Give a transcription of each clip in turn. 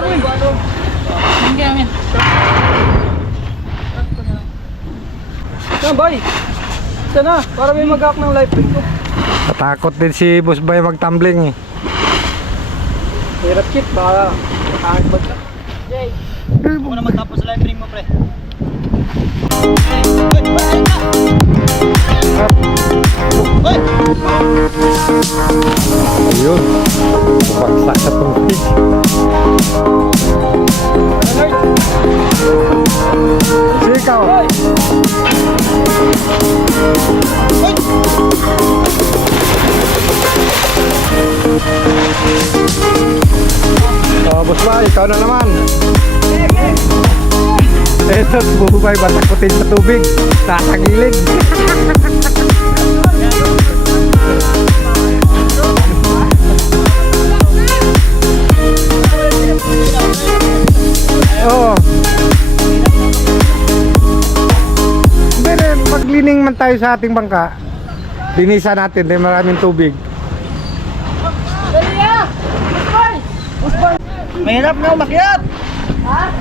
Hindi amin. Yan, boy. Isa na, para may mag-hack ng life ring ko. Natakot din si Boss Bay mag-tumbling eh. Hirap chip, baka kahit ba't lang. Ako na magtapos sa live ring mo, pre. Ayun. Bumagsak sa tubig. Sikaw. Oh, boss ba, ikaw na naman. Eto, bubay, batakutin sa tubig. Nasa maglining man tayo sa ating bangka. Linisan natin, dahil maraming tubig. Mahirap na umakyat.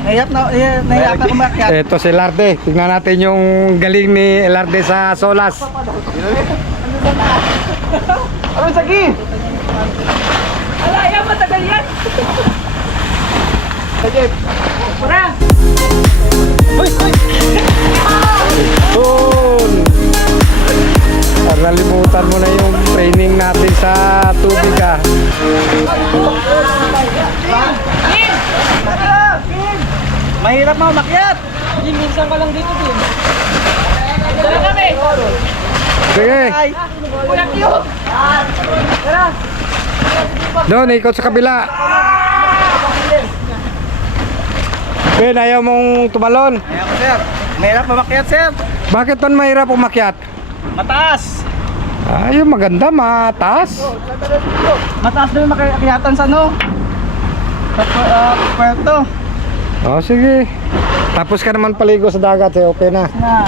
Mahirap na, eh, mahirap na umakyat. Ito si Larde. Tingnan natin yung galing ni Larde sa Solas. Ano sagi? Ala, yan, matagal yan. Sajib. Yun! Umakyat. Hindi, minsan ka lang dito din. Dala kami. Sige, Ay, kuya Kiyo. doon, ikot sa kabila. Ben, ayaw mong tumalon. Ayan ko, sir. Mahirap umakyat, sir. Bakit ton mahirap umakyat? Mataas. Ayun, maganda, mataas. Mataas na yung makakyatan sa ano. Sa uh, puerto. Oh, sige. Tapos ka naman paligo sa dagat, eh, okay na. Na.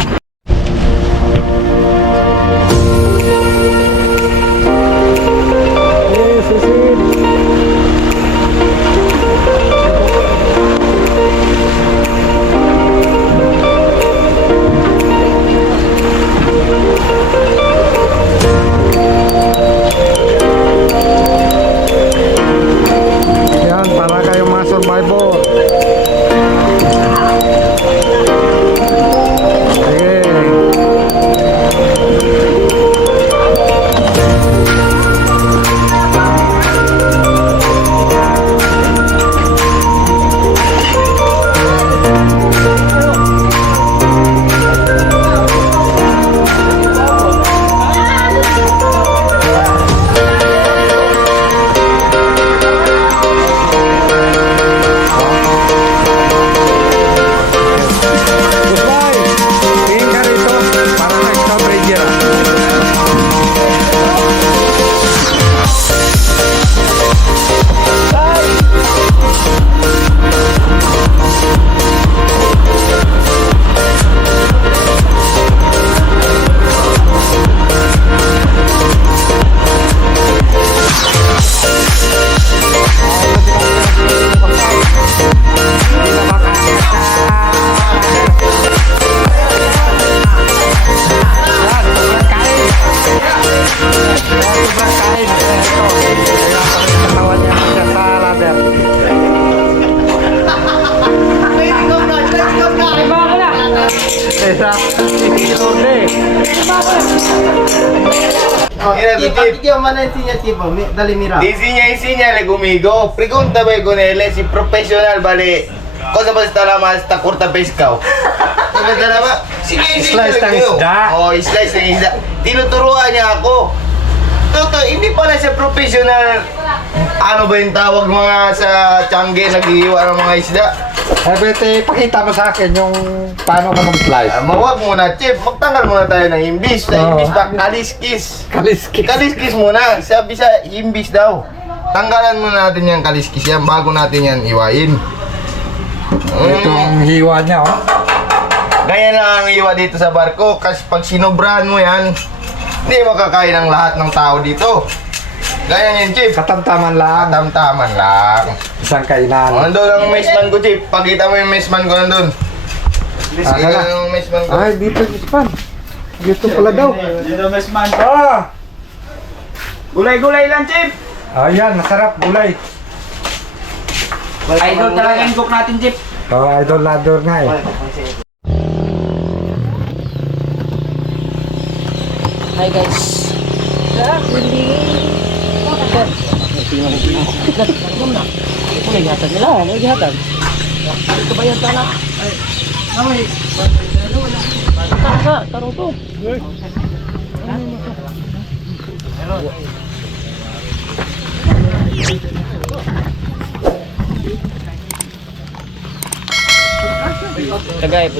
Io ma non insegna tipo, mi- dalle mirate. Disegna insegna le gumigo. Pregunta ba Gonele si professional bale. Cosa ba sta naman sta kurta pescaw? Maganda na ba? Sige, Slice ng isda. Oh, slice ng isda. Tinuturuan niya ako. Toto, hindi pala siya professional. Ano ba yung tawag mga sa Changi naghihiwa ng mga isda? Eh, Bete, pakita mo sa akin yung paano ka mag-slice. Ah, mawag muna, Chef. Magtanggal muna tayo ng imbis. Sa Oo. imbis ba? Kaliskis. Kaliskis. Kaliskis muna. Sabi sa imbis daw. Tanggalan muna natin yung kaliskis yan bago natin yan iwain. Ito ang hiwa niya, oh. Ganyan lang ang iwa dito sa barko. Kasi pag sinobrahan mo yan, hindi makakain ang lahat ng tao dito. Ganyan yun, Chief. Katamtaman lang. Tamtaman lang. isang kainan. Andun ang mesman ko, Chip. Pakita mo yung mesman ko nandun. Ah, hala. mo yung mesman ko. Ay, dito, Span. Dito pala daw. Dito, best man. Ah! Gulay-gulay lang, Chip. Ayan, masarap, gulay. Idol talaga yung cook natin, Chip. Oh, idol lador nga eh. Hi guys. Ito may hatag nila, may hatag. Ito ba yung tala? Tara, taro to. Tagay po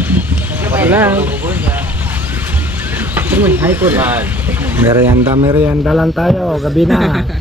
Merienda, merienda lang tayo. Gabi na.